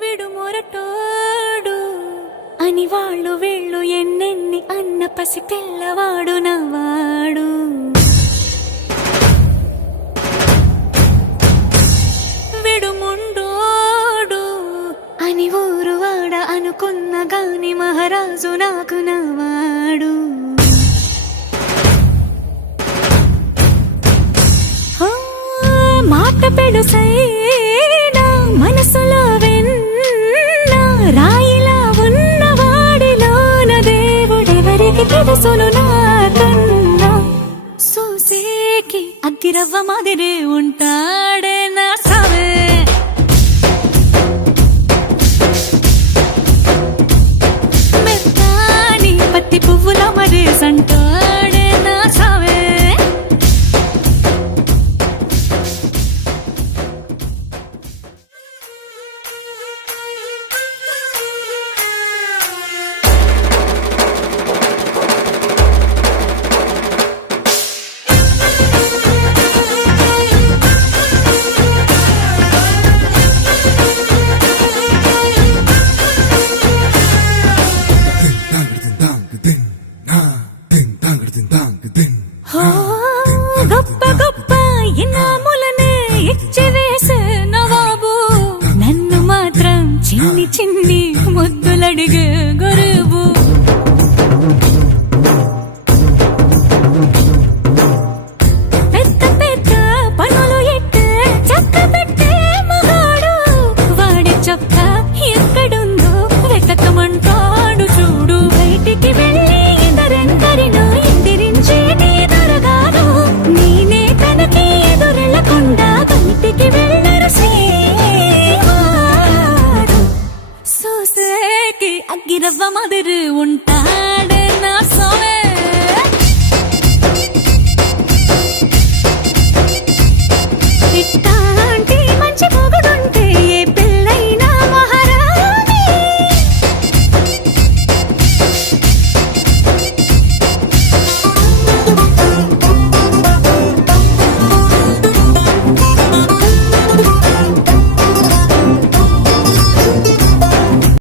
విడు మొరటోడు అని వాళ్ళు వీళ్ళు ఎన్నెన్ని అన్న పసి పిల్లవాడు నవాడు. విడు ముండోడు అని ఊరు వాడ అనుకున్న గాని మహారాజు నాకు నవాడు. మాట పెడుసైనా మనసులో వెన్న రాయిలా ఉన్నవాడిలోన దేవుడెవరికి తెలుసును నాకన్నా. సూసేకి అగ్గిరవ్వ మాదిరి ఉంటాడే నా సవే. మెత్తాని పత్తి పువ్వుల మరి సంటాడే నా సవే. గొప్ప గొప్ప ఇనాములనే ఇచ్చి వేసే నవాబు నన్ను మాత్రం చిన్ని చిన్ని ముద్దులడిగే